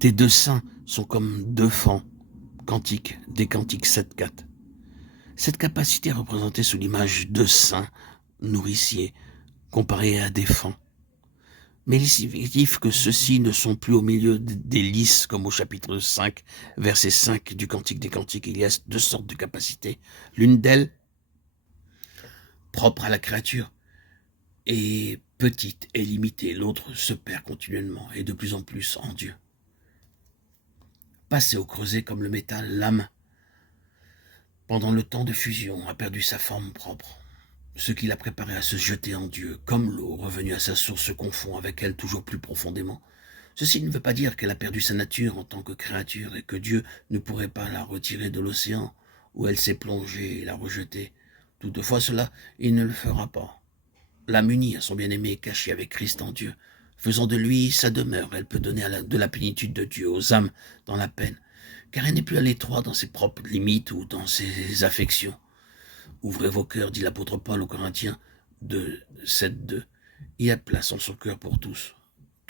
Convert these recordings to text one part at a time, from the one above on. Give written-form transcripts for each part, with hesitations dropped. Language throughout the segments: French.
Tes deux seins sont comme deux fans, cantiques, des cantiques 7-4. Cette capacité est représentée sous l'image de saints, nourriciers, comparés à des fans. Mais il est significatif que ceux-ci ne sont plus au milieu des lys, comme au chapitre 5, verset 5 du Cantique des Cantiques. Il y a deux sortes de capacités. L'une d'elles, propre à la créature, est petite et limitée. L'autre se perd continuellement et de plus en plus en Dieu. Passé au creuset comme le métal, l'âme, pendant le temps de fusion, a perdu sa forme propre. Ce qui l'a préparé à se jeter en Dieu, comme l'eau revenue à sa source se confond avec elle toujours plus profondément. Ceci ne veut pas dire qu'elle a perdu sa nature en tant que créature et que Dieu ne pourrait pas la retirer de l'océan où elle s'est plongée et la rejeter. Toutefois cela, il ne le fera pas. L'âme unie à son bien-aimé est cachée avec Christ en Dieu. Faisant de lui sa demeure, elle peut donner de la plénitude de Dieu aux âmes dans la peine, car elle n'est plus à l'étroit dans ses propres limites ou dans ses affections. Ouvrez vos cœurs, dit l'apôtre Paul aux Corinthiens 2, 7, 2. Il y a de place en son cœur pour tous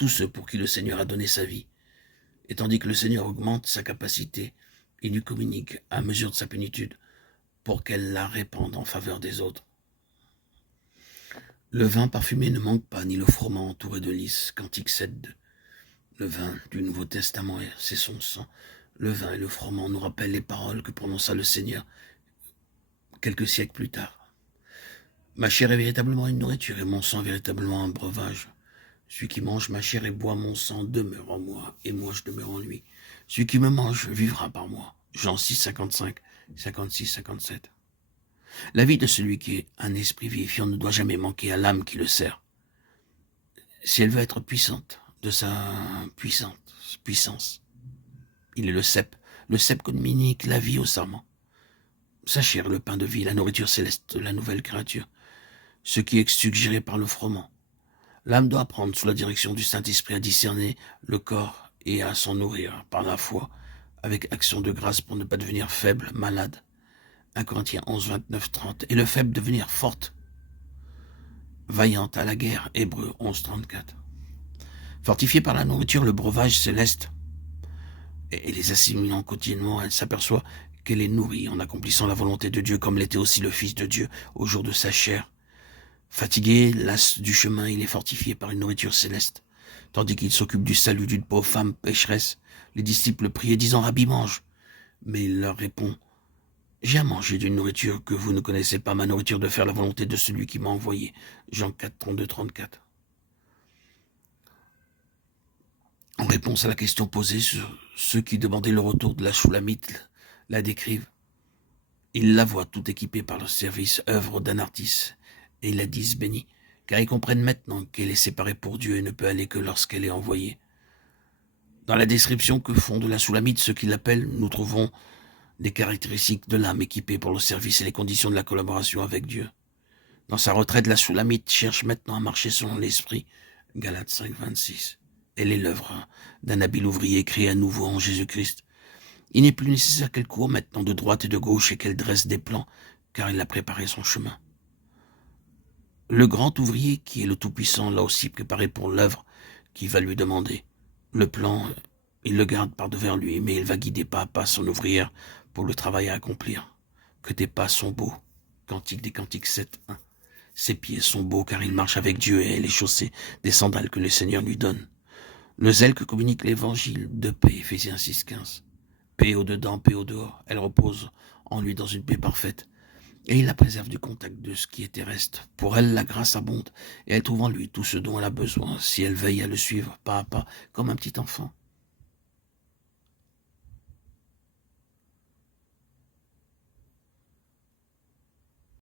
ceux pour qui le Seigneur a donné sa vie. Et tandis que le Seigneur augmente sa capacité, il lui communique à mesure de sa plénitude pour qu'elle la répande en faveur des autres. Le vin parfumé ne manque pas, ni le froment entouré de lys. Cantique 7, 2. Le vin du Nouveau Testament, c'est son sang. Le vin et le froment nous rappellent les paroles que prononça le Seigneur quelques siècles plus tard. Ma chair est véritablement une nourriture et mon sang véritablement un breuvage. Celui qui mange ma chair et boit mon sang demeure en moi et moi je demeure en lui. Celui qui me mange vivra par moi. Jean 6, 55, 56, 57. La vie de celui qui est un esprit vivifiant ne doit jamais manquer à l'âme qui le sert. Si elle veut être puissante de sa puissance, il est le cep communique la vie au serment. Sa chair, le pain de vie, la nourriture céleste, la nouvelle créature, ce qui est suggéré par le froment. L'âme doit apprendre sous la direction du Saint-Esprit à discerner le corps et à s'en nourrir par la foi, avec action de grâce pour ne pas devenir faible, malade. 1 Corinthiens 11, 29, 30. Et le faible devenir forte, vaillante à la guerre. Hébreux 11, 34. Fortifiée par la nourriture, le breuvage céleste, et les assimilant quotidiennement, elle s'aperçoit qu'elle est nourrie en accomplissant la volonté de Dieu, comme l'était aussi le Fils de Dieu au jour de sa chair. Fatigué, las du chemin, il est fortifié par une nourriture céleste. Tandis qu'il s'occupe du salut d'une pauvre femme pécheresse, les disciples priaient, disant « Rabbi, mange ». Mais il leur répond « J'ai à manger d'une nourriture que vous ne connaissez pas, ma nourriture de faire la volonté de celui qui m'a envoyé. » Jean 4, 32, 34. En réponse à la question posée, ceux qui demandaient le retour de la Shulamite la décrivent. Ils la voient tout équipée par le service, œuvre d'un artiste, et ils la disent bénie, car ils comprennent maintenant qu'elle est séparée pour Dieu et ne peut aller que lorsqu'elle est envoyée. Dans la description que font de la Shulamite ceux qui l'appellent, nous trouvons des caractéristiques de l'âme équipée pour le service et les conditions de la collaboration avec Dieu. Dans sa retraite, la Shulamite cherche maintenant à marcher selon l'esprit. Galates 5, 26. Elle est l'œuvre d'un habile ouvrier créé à nouveau en Jésus-Christ. Il n'est plus nécessaire qu'elle court maintenant de droite et de gauche et qu'elle dresse des plans, car il a préparé son chemin. Le grand ouvrier, qui est le Tout-Puissant, l'a aussi préparé pour l'œuvre qui va lui demander. Le plan, il le garde par devers lui, mais il va guider pas à pas son ouvrière pour le travail à accomplir. Que tes pas sont beaux. Cantique des Cantiques 7, 1. Ses pieds sont beaux car il marche avec Dieu et elle est chaussée des sandales que le Seigneur lui donne. Le zèle que communique l'évangile de paix, Éphésiens 6, 15. Paix au dedans, paix au dehors, elle repose en lui dans une paix parfaite. Et il la préserve du contact de ce qui est terrestre. Pour elle, la grâce abonde, et elle trouve en lui tout ce dont elle a besoin, si elle veille à le suivre pas à pas, comme un petit enfant.